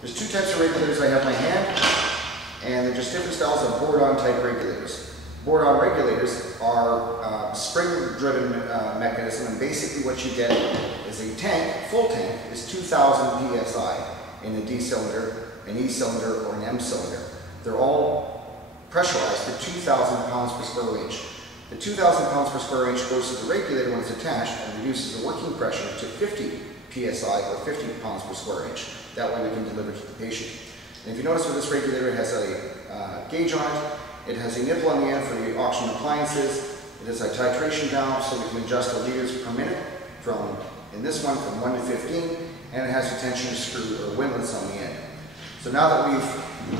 There's two types of regulators I have in my hand, and they're just different styles of board-on type regulators. Board-on regulators are spring-driven mechanism, and basically what you get is a tank, full tank, is 2,000 psi in a D cylinder, an E cylinder, or an M cylinder. They're all pressurized to 2,000 pounds per square inch. The 2,000 pounds per square inch goes to the regulator when it's attached and reduces the working pressure to 50 psi or 50 pounds per square inch. That way we can deliver to the patient. And if you notice with this regulator, it has a gauge on it. It has a nipple on the end for the oxygen appliances. It has a titration valve so we can adjust the liters per minute from, in this one, from 1 to 15, and it has a tensioner screw or windlass on the end. So now that we've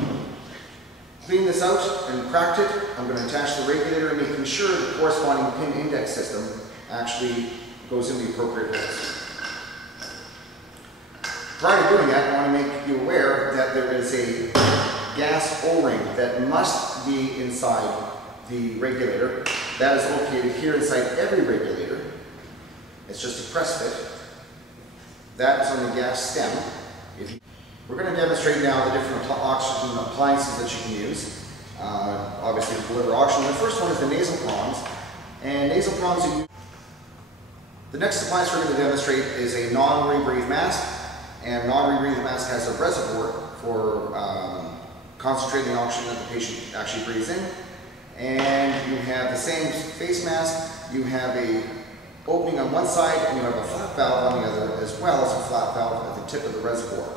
cleaned this out and cracked it, I'm going to attach the regulator, making sure the corresponding pin index system actually goes in the appropriate holes. Prior to doing that, I want to make you aware that there is a gas O-ring that must be inside the regulator. That is located here inside every regulator. It's just a press fit. That is on the gas stem. We're going to demonstrate now the different oxygen appliances that you can use, obviously to deliver oxygen. The first one is the nasal prongs, and nasal prongs are used. The next appliance we're going to demonstrate is a non-rebreathe mask, and non-rebreathe mask has a reservoir for concentrating oxygen that the patient actually breathes in. And you have the same face mask. You have a opening on one side, and you have a flat valve on the other, as well as a flat valve at the tip of the reservoir.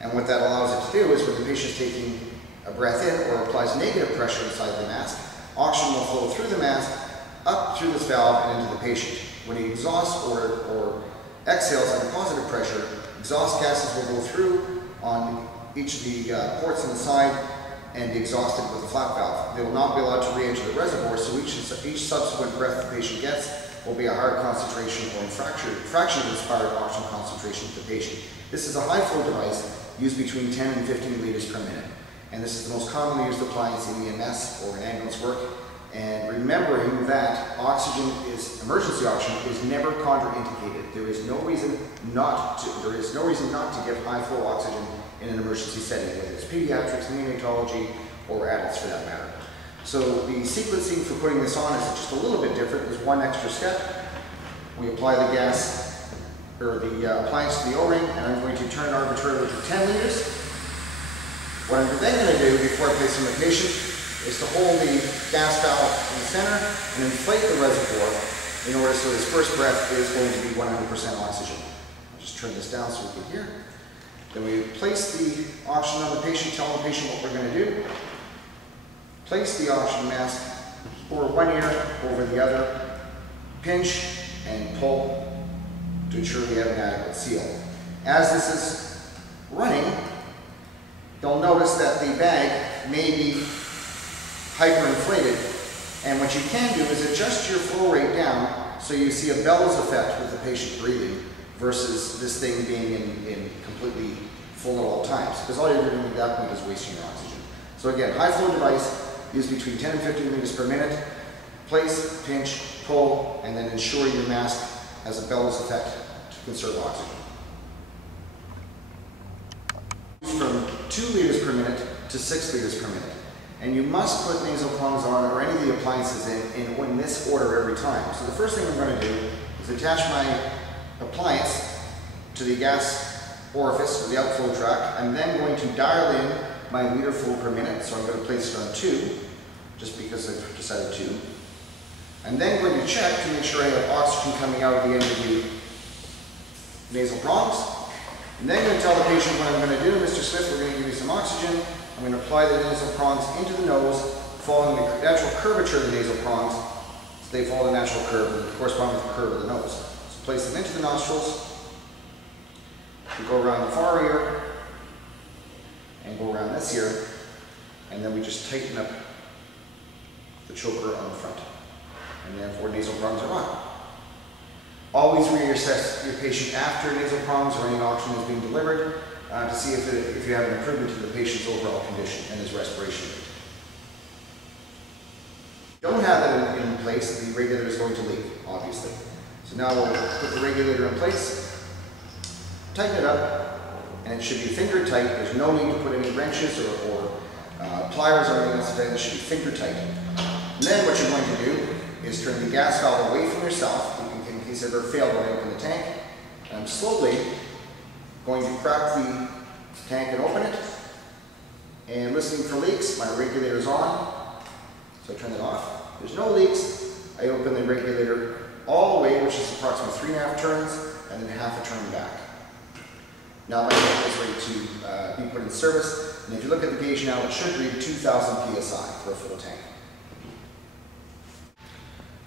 And what that allows it to do is when the patient is taking a breath in or applies negative pressure inside the mask, oxygen will flow through the mask, up through this valve and into the patient. When he exhausts or exhales under positive pressure, exhaust gases will go through on each of the ports on the side and be exhausted with a flat valve. They will not be allowed to re-enter the reservoir, so each subsequent breath the patient gets will be a higher concentration or fraction of inspired oxygen concentration to the patient. This is a high flow device used between 10 and 15 liters per minute. And this is the most commonly used appliance in EMS or in ambulance work. And remembering that emergency oxygen is never contraindicated. There is no reason not to give high flow oxygen in an emergency setting, whether it's pediatrics, neonatology, or adults for that matter. So the sequencing for putting this on is just a little bit different. There's one extra step. We apply the gas, or the appliance to the O-ring, and I'm going to turn arbitrarily to 10 liters. What I'm then going to do before I place it on the patient is to hold the gas valve in the center and inflate the reservoir in order so his first breath is going to be 100% oxygen. I'll just turn this down so we can hear. Then we place the oxygen on the patient, tell the patient what we're going to do. Place the oxygen mask over one ear, over the other, pinch and pull to ensure we have an adequate seal. As this is running, you'll notice that the bag may be hyperinflated, and what you can do is adjust your flow rate down so you see a bellows effect with the patient breathing versus this thing being in completely full at all times, because all you're doing at that point is wasting your oxygen. So again, high flow device used between 10 and 15 liters per minute. Place, pinch, pull, and then ensure your mask has a bellows effect to conserve oxygen. From 2 liters per minute to 6 liters per minute. And you must put nasal prongs on or any of the appliances in this order every time. So the first thing I'm going to do is attach my appliance to the gas orifice or the outflow tract. I'm then going to dial in my liter flow per minute. So I'm going to place it on 2, just because I've decided to. I'm then going to check to make sure I have oxygen coming out of the end of the nasal prongs. I'm then going to tell the patient what I'm going to do. Mr. Smith, we're going to give you some oxygen. I'm going to apply the nasal prongs into the nose, following the natural curvature of the nasal prongs. So they follow the natural curve and correspond with the curve of the nose. So place them into the nostrils. We go around the far ear and go around this ear. And then we just tighten up the choker on the front. And therefore nasal prongs are on. Always reassess your patient after nasal prongs or any oxygen is being delivered to see if you have an improvement to the patient's overall condition and his respiration rate. If you don't have that in place, the regulator is going to leak, obviously. So now we'll put the regulator in place, tighten it up, and it should be finger tight. There's no need to put any wrenches or pliers or anything else like that. It should be finger tight. And then what you're going to do is turn the gas valve away from yourself in case it ever failed when I open the tank. And I'm slowly going to crack the tank and open it. And listening for leaks, my regulator is on. So I turn it off. There's no leaks. I open the regulator all the way, which is approximately 3.5 turns, and then half a turn back. Now my tank is ready to be put in service, and if you look at the gauge now, it should read 2,000 psi for a full tank.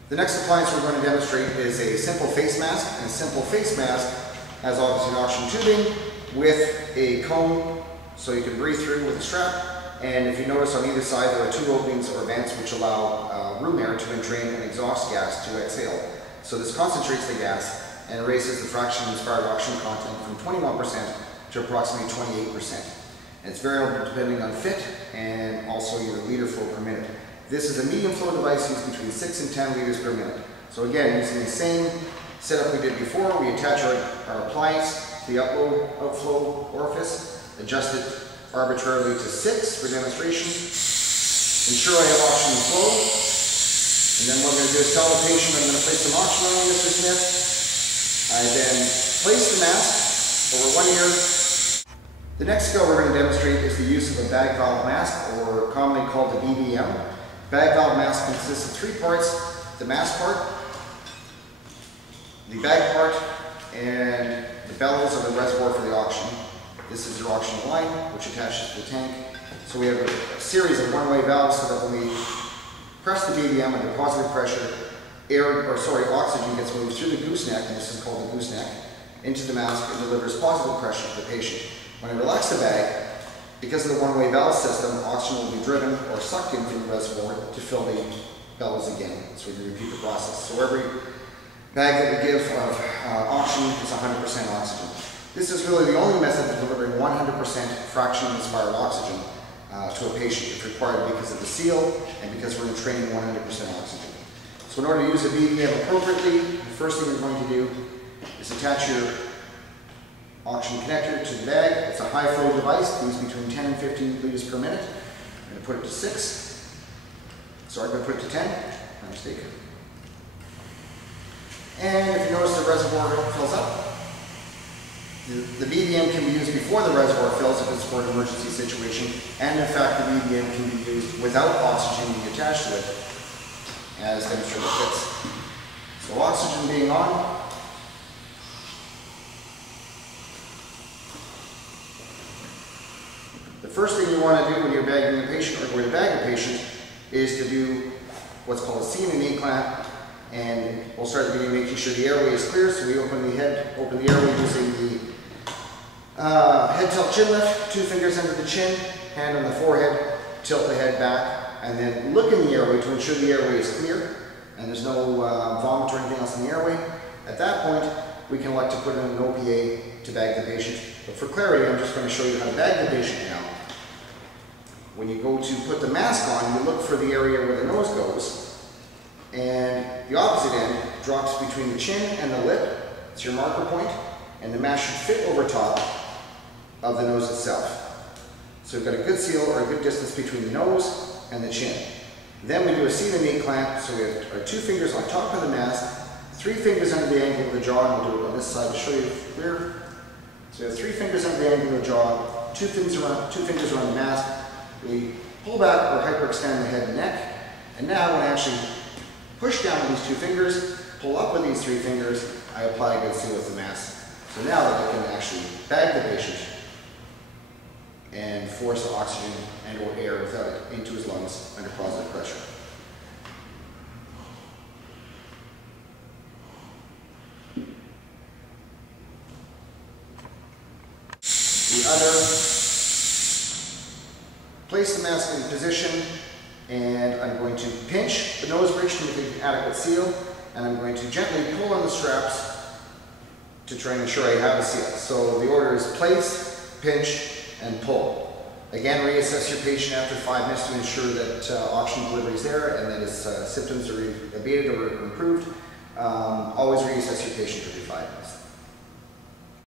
The next appliance we're going to demonstrate is a simple face mask, and a simple face mask has obviously an oxygen tubing with a cone so you can breathe through with a strap. And if you notice on either side there are 2 openings or vents which allow room air to entrain and exhaust gas to exhale. So this concentrates the gas and raises the fraction of inspired oxygen content from 21% to approximately 28%. And it's variable depending on fit and also your liter flow per minute. This is a medium flow device used between 6 and 10 liters per minute. So again, using the same setup we did before, we attach our appliance to the outflow orifice, adjust it arbitrarily to 6 for demonstration. Ensure I have oxygen flow. And then what I'm going to do is tell the patient I'm going to place some oxygen on Mr. Smith. I then place the mask over one ear. The next skill we're going to demonstrate is the use of a bag valve mask, or commonly called the BVM. Bag valve mask consists of 3 parts: the mask part, the bag part, and the bellows of the reservoir for the oxygen. This is your oxygen line, which attaches to the tank. So we have a series of one-way valves so that when we press the BVM under positive pressure, oxygen gets moved through the gooseneck, and this is called the gooseneck, into the mask and delivers positive pressure to the patient. When I relax the bag, because of the one-way valve system, oxygen will be driven or sucked in from the reservoir to fill the bellows again. So we repeat the process. So every bag that we give of oxygen is 100% oxygen. This is really the only method of delivering 100% fraction inspired oxygen to a patient if required because of the seal and because we're entraining 100% oxygen. So in order to use a BVM appropriately, the first thing you're going to do is attach your oxygen connector to the bag. It's a high flow device, used between 10 and 15 liters per minute. I'm going to put it to 6. Sorry, I'm going to put it to 10. My mistake. And if you notice the reservoir fills up, the BVM can be used before the reservoir fills if it's for an emergency situation, and in fact the BVM can be used without oxygen being attached to it, as demonstrated fits. So oxygen being on, the first thing you want to do when you're bagging a patient or going to bag a patient is to do what's called a C and an E clamp, and we'll start at the beginning making sure the airway is clear. So we open the airway using the head tilt chin lift, 2 fingers under the chin, hand on the forehead, tilt the head back, and then look in the airway to ensure the airway is clear and there's no vomit or anything else in the airway. At that point, we can elect to put in an OPA to bag the patient. But for clarity, I'm just going to show you how to bag the patient now. When you go to put the mask on, you look for the area where the nose goes, and the opposite end drops between the chin and the lip. It's your marker point, and the mask should fit over top of the nose itself. So we've got a good seal or a good distance between the nose and the chin. Then we do a C and an E clamp, so we have our 2 fingers on top of the mask, 3 fingers under the angle of the jaw, and we'll do it on this side to show you clear. So we have 3 fingers under the angle of the jaw, 2 fingers around the mask. We pull back or hyperextend the head and neck, and now when I actually push down with these 2 fingers, pull up with these 3 fingers, I apply a good seal with the mask. So now that I can actually bag the patient and force the oxygen and or air without it into his lungs under positive pressure. Place the mask in position, and I'm going to pinch the nose bridge to make an adequate seal, and I'm going to gently pull on the straps to try and ensure I have a seal. So the order is place, pinch, and pull. Again, reassess your patient after 5 minutes to ensure that oxygen delivery is there and that his symptoms are abated or improved. Always reassess your patient every 5 minutes.